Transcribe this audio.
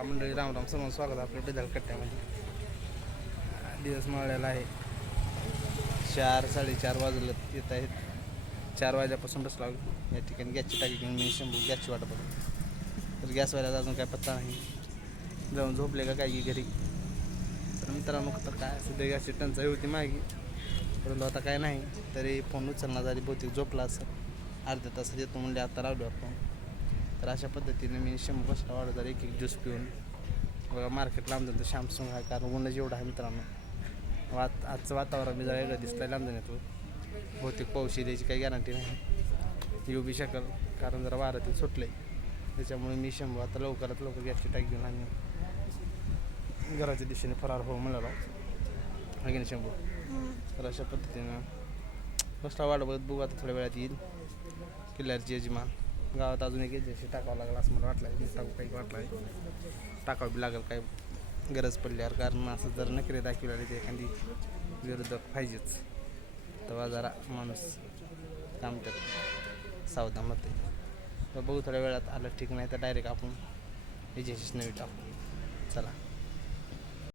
का मंडळी, रामराम, सर्वांचं स्वागत आहे आपल्या बेदाल कट्ट्यामध्ये. दिवस मावळ्याला आहे, 4-4:30 वाजले येत आहेत. 4 वाजल्यापासून बसला या ठिकाणी गॅसची टाकी घेऊन मी शंभू गॅसची वाट बघतो. तर गॅसवाल्याचा अजून काय पत्ता नाही, जाऊन झोपले का काय घरी. तर मित्रांनो, तर काय सध्या गॅसची टंचाई होती मागे, परंतु आता काय नाही. तरी फोन उचलणार झाली, बहुतेक झोपला असं. अर्ध्या तासात येतो म्हणजे आता लावलो आपण. तर अशा पद्धतीने मी 100 बसला वाढवतात एक ज्यूस पिऊन. बघा मार्केट लांब जातं शामसंग आहे, कारण ऊन जेवढं आहे मित्रांनो. आजचं वातावरण मी जरा वेगळं दिसतंय लांब येतो. बहुतेक पाऊस द्यायची काही गॅरंटी नाही, येऊ बी शकल, कारण जरा वाऱ्यातील सुटलं आहे. त्याच्यामुळे मी 100 आता लवकरात लवकर गॅसची टाकी घेऊन आणि घराच्या दिशेने फरार हो म्हणाला हागे 100. तर अशा पद्धतीनं बसला वाढ बघत बघू आता थोड्या वेळात येईल किल्ल्याची यजमान. गावात अजून एक एजन्सी टाकावं लागलं असं मला वाटलं आहे. टाकू काही वाटलं आहे, टाकावं बी लागेल काय गरज पडल्यावर. कारण असं जर नकरे दाखवले ते एखादी विरोधक पाहिजेच, तेव्हा जरा माणूस थांबतात सावधान होते. तर बघू थोड्या वेळात आलं ठीक, नाही तर डायरेक्ट आपण एजन्सीच नवी टाकू. चला.